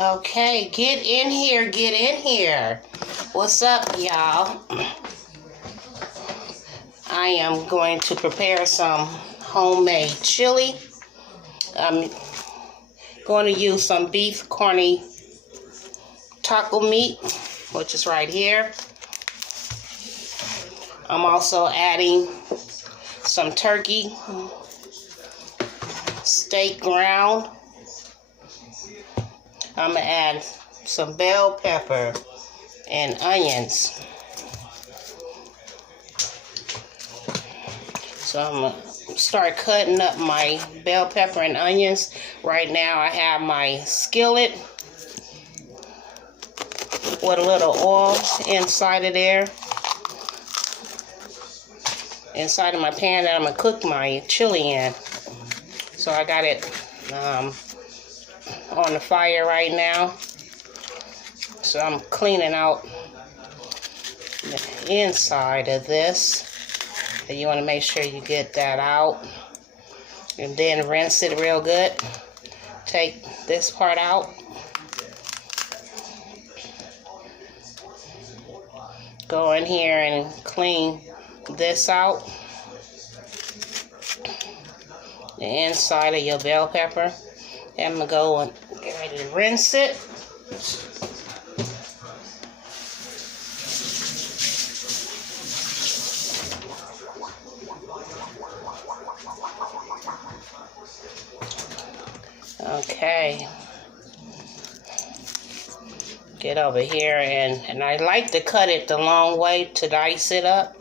Okay, get in here, get in here. What's up, y'all? I am going to prepare some homemade chili. I'm going to use some beef corny taco meat, which is right here. I'm also adding some turkey steak ground. I'm going to add some bell pepper and onions. So I'm going to start cutting up my bell pepper and onions. Right now I have my skillet with a little oil inside of there. Inside of my pan that I'm going to cook my chili in. So I got it on the fire right now. So I'm cleaning out the inside of this. And you want to make sure you get that out. And then rinse it real good. Take this part out. Go in here and clean this out. The inside of your bell pepper. I'm going to go and get ready to rinse it. Okay. Get over here and I like to cut it the long way to dice it up.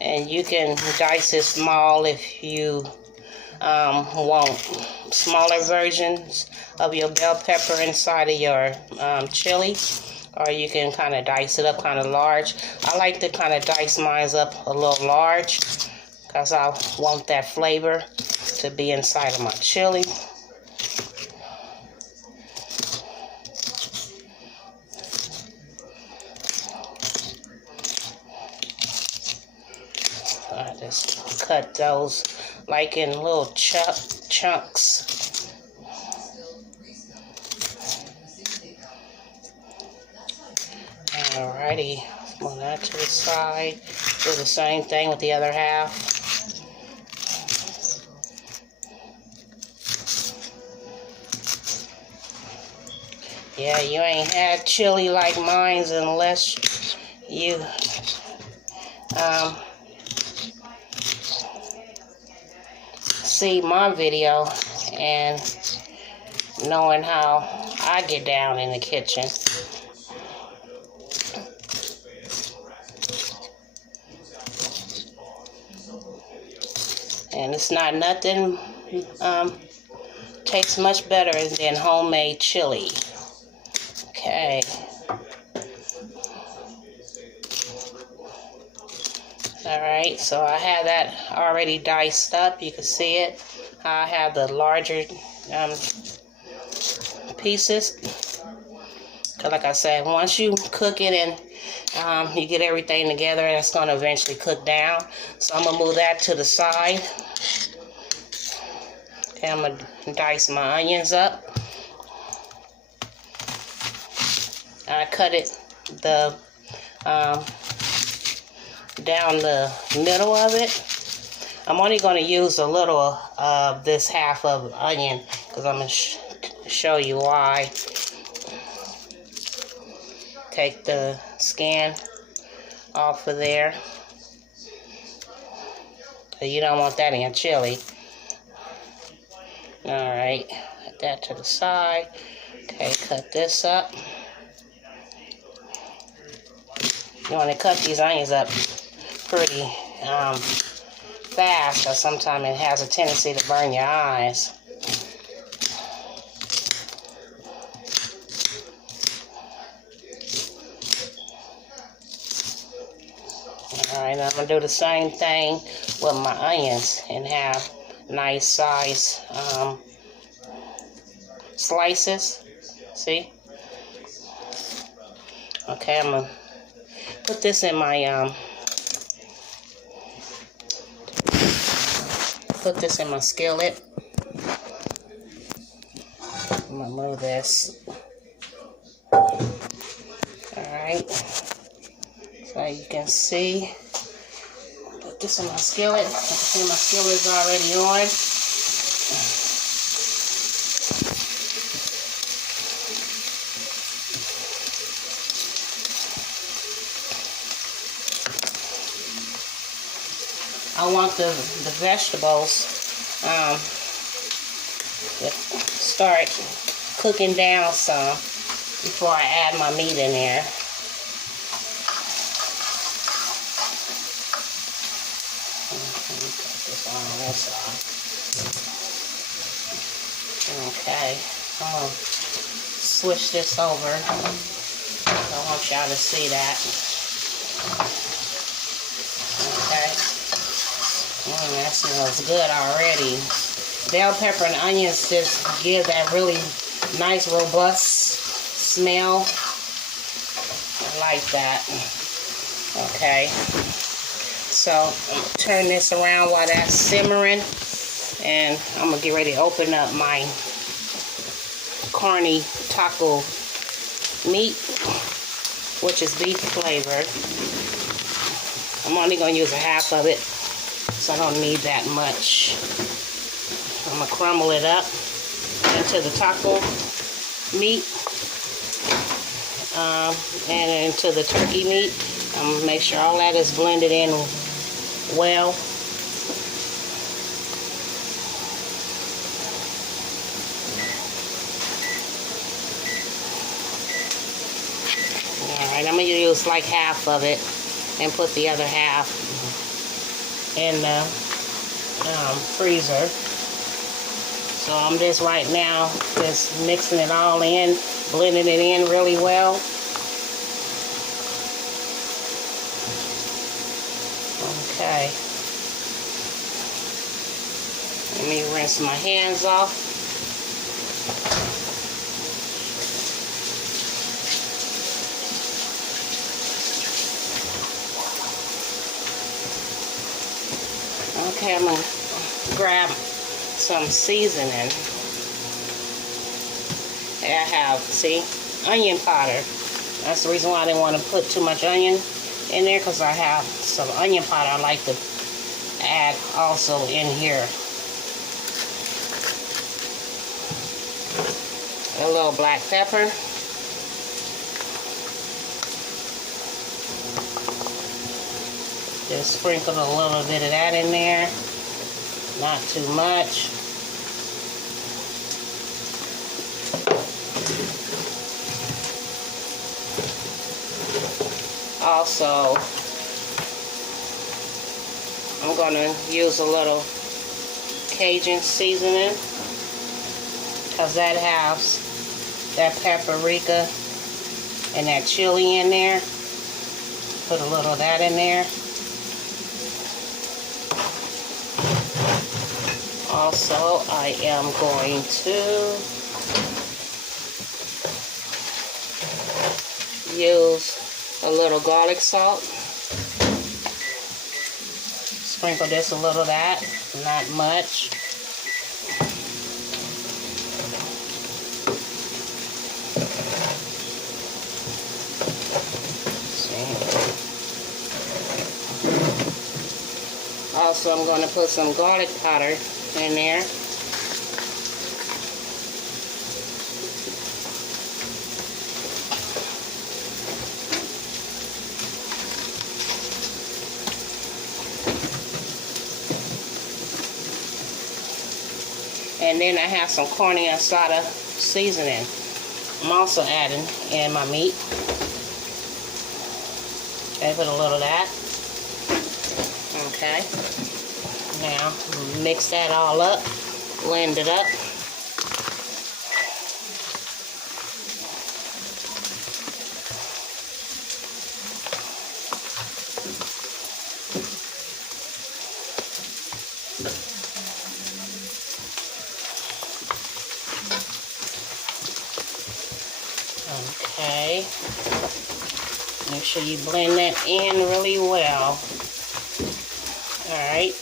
And you can dice it small if you want smaller versions of your bell pepper inside of your chili. Or you can kind of dice it up kind of large. I like to kind of dice mine up a little large because I want that flavor to be inside of my chili. I just cut those like in little chunks. Alrighty, move that to the side. Do the same thing with the other half. Yeah, you ain't had chili like mine's unless you see my video and knowing how I get down in the kitchen. And it's not nothing tastes much better than homemade chili. Okay. Alright, so I have that already diced up. You can see it. I have the larger pieces. Because like I said, once you cook it and you get everything together, it's going to eventually cook down. So I'm going to move that to the side. Okay, I'm going to dice my onions up. I cut it down the middle of it. I'm only going to use a little of this half of onion because I'm going to show you why. Take the skin off of there. So you don't want that in your chili. Alright, put that to the side. Okay, cut this up. You want to cut these onions up pretty fast because sometimes it has a tendency to burn your eyes. Alright, I'm going to do the same thing with my onions and have nice size slices. See? Okay, I'm going to put this in my skillet. I'm gonna move this. Alright. So you can see, put this on my skillet. You can see my skillet is already on. I want the vegetables to start cooking down some before I add my meat in there. Put this on this side. Okay, I'm gonna switch this over. I want y'all to see that. Okay. That smells good already. Bell pepper and onions just give that really nice, robust smell. I like that. Okay. So, I'm going to turn this around while that's simmering. And I'm going to get ready to open up my carne taco meat, which is beef flavored. I'm only going to use a half of it, so I don't need that much. I'm going to crumble it up into the taco meat and into the turkey meat. I'm going to make sure all that is blended in well. Alright, I'm going to use like half of it and put the other half in the freezer. So I'm just right now just mixing it all in, blending it in really well. Okay. Let me rinse my hands off. Okay, I'm going to grab some seasoning. I have, see, onion powder. That's the reason why I didn't want to put too much onion in there, because I have some onion powder I like to add also in here. A little black pepper. Just sprinkle a little bit of that in there. Not too much. Also, I'm going to use a little Cajun seasoning, because that has that paprika and that chili in there. Put a little of that in there. Also, I am going to use a little garlic salt. Sprinkle just a little of that, not much. Also, I'm going to put some garlic powder in there. And then I have some carne asada seasoning. I'm also adding in my meat. Okay, put a little of that. Okay. Now, mix that all up, blend it up. Okay. Make sure you blend that in really well. Alright.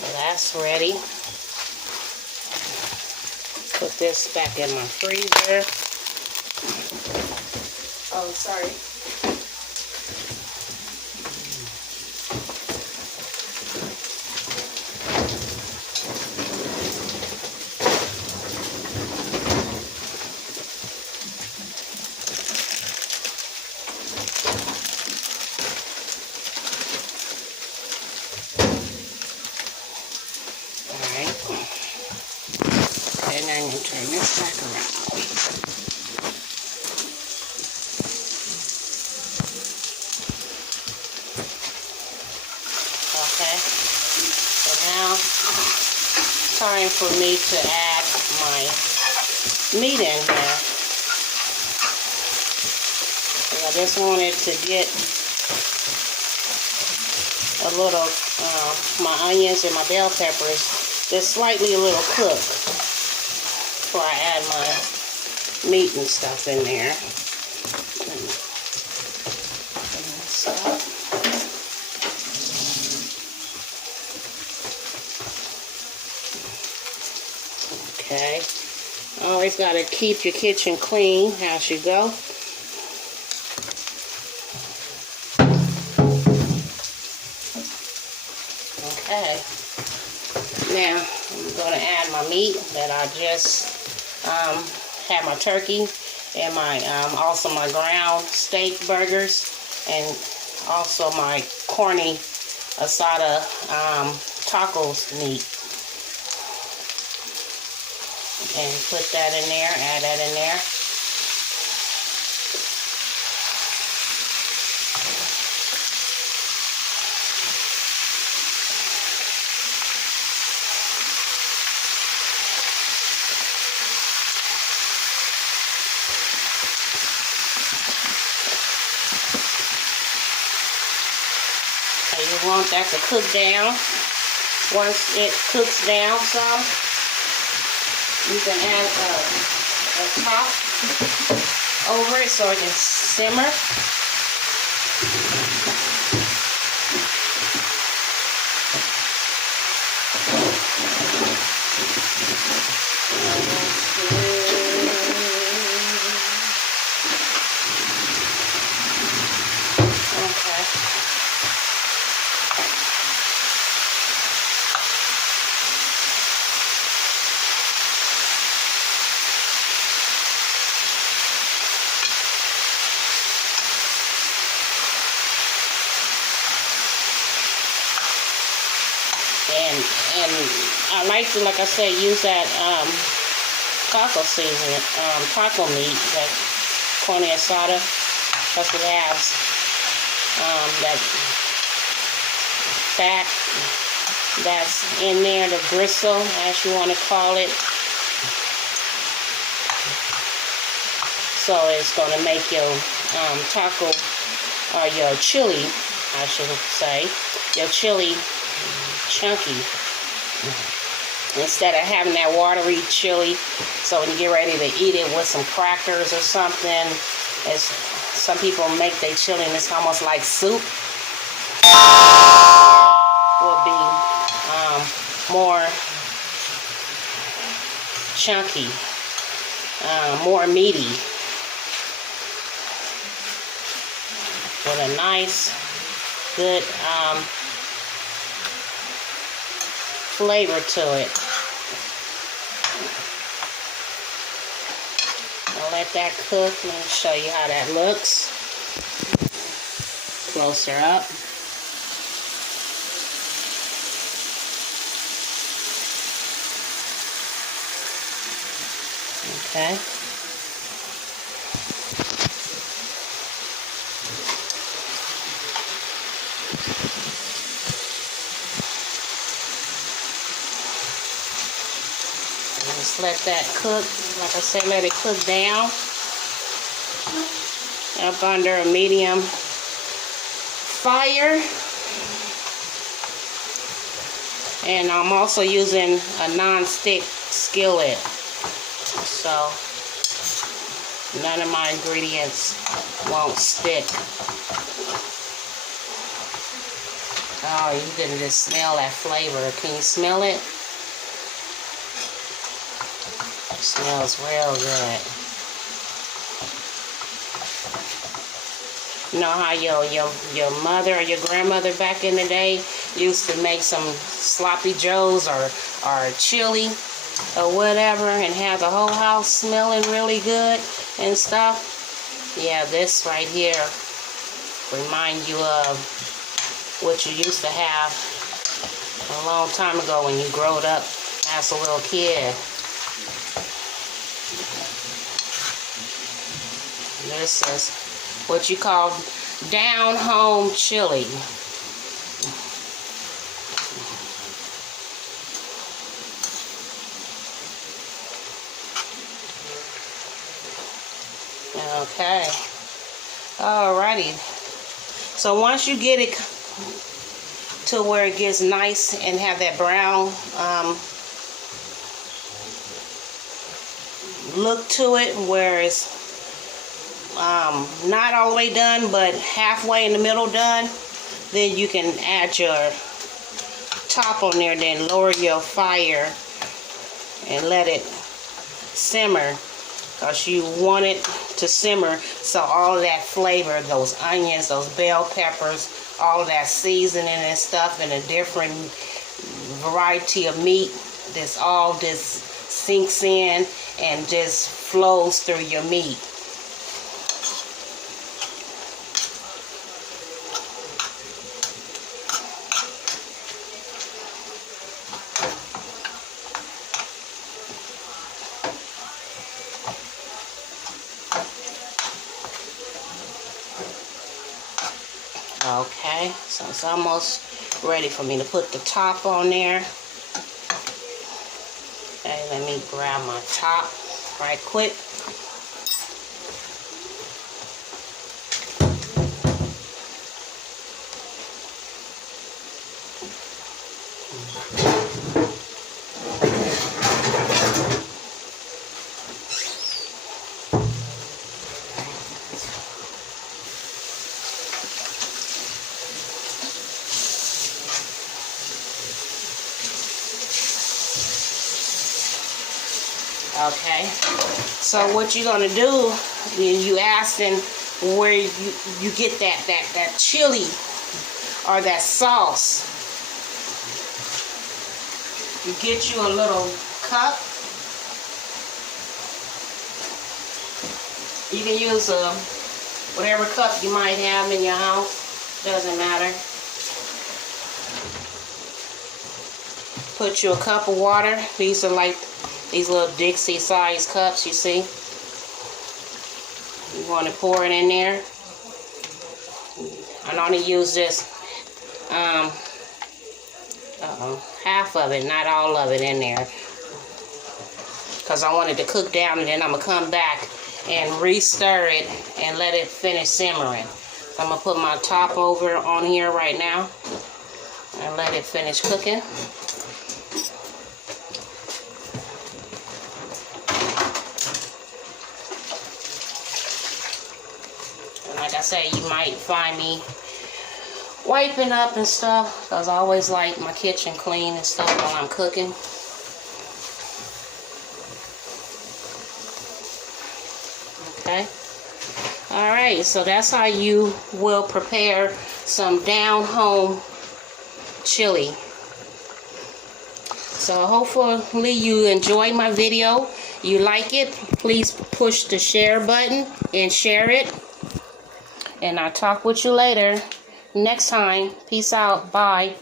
So that's ready. Put this back in my freezer. Oh, sorry. And then you turn this back around. Okay. So now, time for me to add my meat in here. I just wanted to get a little, my onions and my bell peppers, just slightly a little cooked before I add my meat and stuff in there. Okay. Always got to keep your kitchen clean as you go. Okay. Now, I'm going to add my meat that I just had, my turkey and my also my ground steak burgers, and also my corny asada tacos meat. And put that in there, add that in there. You want that to cook down. Once it cooks down some, you can add a top over it so it can simmer. Okay. And I like to, like I said, use that taco seasoning, taco meat, that carne asada, because it has that fat that's in there, the gristle, as you want to call it. So it's going to make your taco, or your chili, I should say, your chili chunky, instead of having that watery chili. So when you get ready to eat it with some crackers or something, as some people make their chili and it's almost like soup, will be more chunky, more meaty, with a nice, good flavor to it. I'll let that cook. Let me show you how that looks. Closer up. Okay. Just let that cook. Like I said, let it cook down up under a medium fire. And I'm also using a non-stick skillet, so none of my ingredients won't stick. Oh, you can just smell that flavor. Can you smell it? Smells real good. You know how your mother or your grandmother back in the day used to make some sloppy joes or chili or whatever and have the whole house smelling really good and stuff? Yeah, this right here remind you of what you used to have a long time ago when you growed up as a little kid. This is what you call down home chili. Okay. Alrighty. So once you get it to where it gets nice and have that brown look to it, where it's not all the way done but halfway in the middle done, then you can add your top on there, then lower your fire and let it simmer, because you want it to simmer so all that flavor, those onions, those bell peppers, all that seasoning and stuff, and a different variety of meat, this all just sinks in and just flows through your meat. Okay, so it's almost ready for me to put the top on there. Okay, let me grab my top right quick. Okay, so what you're gonna do, you asking where you get that chili or that sauce. You get you a little cup. You can use whatever cup you might have in your house, doesn't matter. Put you a cup of water. These are like these little Dixie size cups, you see. You want to pour it in there. I only use this half of it, not all of it in there, because I want it to cook down, and then I'm gonna come back and re-stir it and let it finish simmering. So I'm gonna put my top over on here right now and let it finish cooking. Like I say, you might find me wiping up and stuff, because I always like my kitchen clean and stuff while I'm cooking. Okay. Alright, so that's how you will prepare some down home chili. So hopefully you enjoy my video. You like it, please push the share button and share it. And I'll talk with you later next time. Peace out. Bye.